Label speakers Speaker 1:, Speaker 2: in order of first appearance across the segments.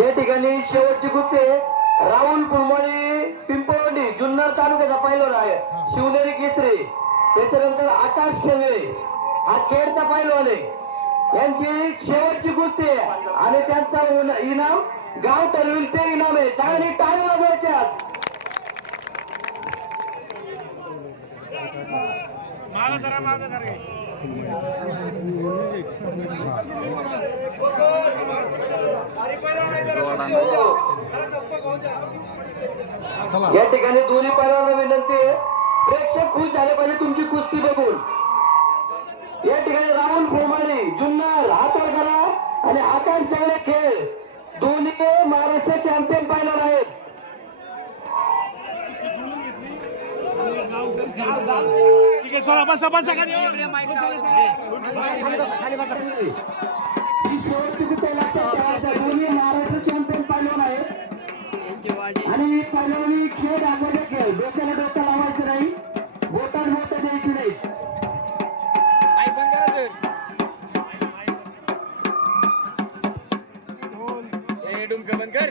Speaker 1: या ठिकाणी शेवटची कुस्ती राहुल पुलमाळी पिंपळवंडी जुन्नर तालुक्याचा पाहिलं आहे. शिवनेरी केसरे त्याच्यानंतर आकाश खेळवे हा खेळचा पाहिलवाले यांची शेवटची कुस्ती आहे. आणि त्यांचा इनाम गाव ठरविल ते इनाम आहे. चांगली टाळी वाजवायच्या या ठिकाणी दोन्ही पैलवांना विनंती आहे. प्रेक्षक खुश झाले पाहिजे तुमची कुस्ती बघून. या ठिकाणी राहुल फोमाणे जुन्नर हातवर करा आणि आकाश सगळे खेळ. दोन्ही महाराष्ट्र चॅम्पियन पैलवान आहेत.
Speaker 2: ठीक आहे चला बसा बसा खाली.
Speaker 1: महाराष्ट्र चॅम्पियन पैलवान आणि पैलवानी खेळ दाखवायचा खेळ डोक्याला डोकं लावायचं नाही बोटात बोट द्यायची नाही
Speaker 2: बंद कर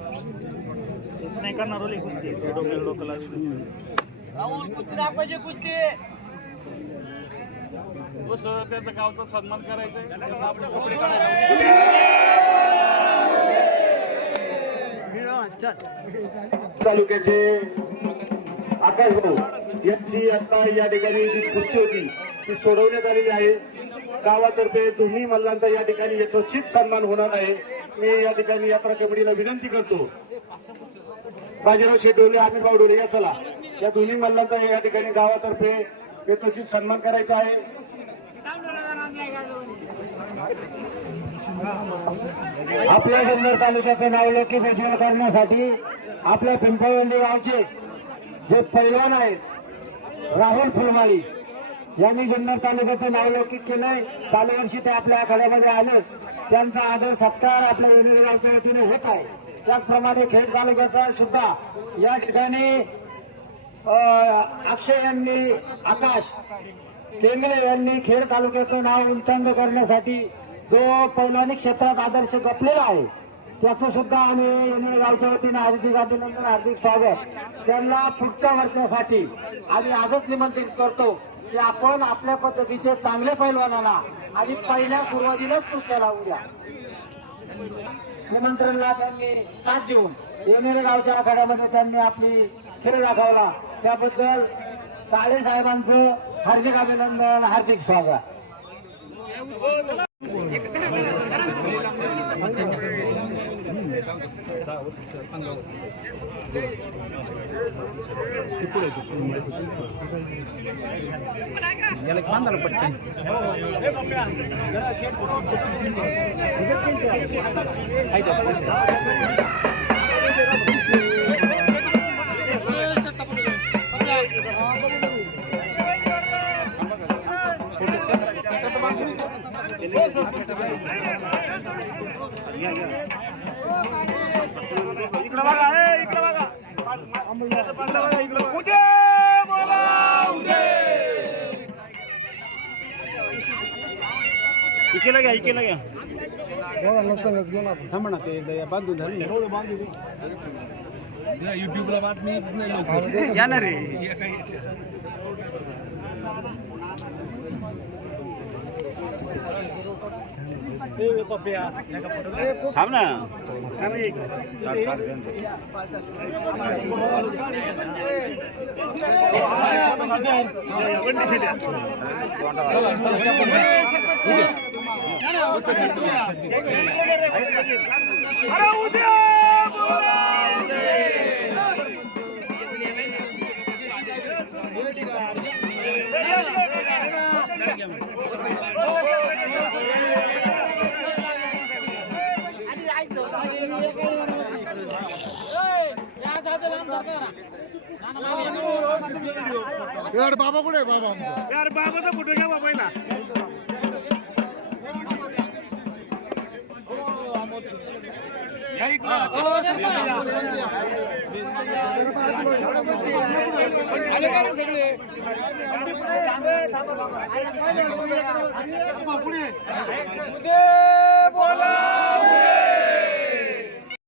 Speaker 3: तेच नाही करणार ओली कुस्ती ते डोक्याला डोकं लागलं
Speaker 2: राहुल कुस्ती दाखवायची कुस्ती बस त्याचा गावचा सन्मान करायचा त्याचा आपले कपडे काढायचे
Speaker 1: तालुक्याचे आकाश भाऊ यांची आता या ठिकाणी जी कुस्ती होती ती सोडवण्यात आलेली आहे. गावातर्फे तुम्ही मल्लांचा या ठिकाणी यथोचित सन्मान होणार आहे. मी या ठिकाणी यात्रा कमिटीला विनंती करतो. बाजीराव शेटोले आम्ही बावडोले या चला. या दोन्ही मल्लांचा या ठिकाणी गावातर्फे यथोचित सन्मान करायचा आहे. आपल्या जुन्नर तालुक्याचं नावलौकिक उज्ज्वल करण्यासाठी आपल्या पिंपळवंडी गावचे जे पैलवान आहेत राहुल फुलमाळी यांनी जुन्नर तालुक्याचं नावलौकिक केलंय. चालू वर्षी ते आपल्या आखाड्यामध्ये आले. त्यांचा आदर सत्कार आपल्या वेणेरी गावच्या वतीने होत आहे. त्याचप्रमाणे खेड तालुक्याचा सुद्धा या ठिकाणी अक्षय यांनी आकाश केंगळे यांनी खेड तालुक्याचं नाव उंचांग करण्यासाठी जो पौलानिक क्षेत्रात आदर्श जपलेला आहे त्याचं सुद्धा आम्ही येणे गावच्या वतीने हार्दिक अभिनंदन हार्दिक स्वागत. त्यांना पुढच्या वर्षासाठी आम्ही आजच निमंत्रित करतो. की आपण आपल्या पद्धतीचे चांगले पैलवानाला आणि पहिल्या सुरुवातीलाच कुस्त्या लावून द्या निमंत्रणला त्यांनी साथ देऊन येणेरे गावच्या आखाड्यामध्ये त्यांनी आपली खेळ दाखवला त्याबद्दल काळे साहेबांचं हार्दिक अभिनंदन हार्दिक स्वागत.
Speaker 2: इकडे इकडे बघा, इकडे बघा. उदे बोला उदे
Speaker 3: इकेला घ्या इकेला घ्या
Speaker 2: युट्यूबला बातमी येत नाही लोक
Speaker 3: येणार रे थांब ना.
Speaker 2: अरे उद्या
Speaker 4: यार बाबा कुठे आहे बाबा
Speaker 2: यार बाबाचा फोटो घ्या बाबाईला बोला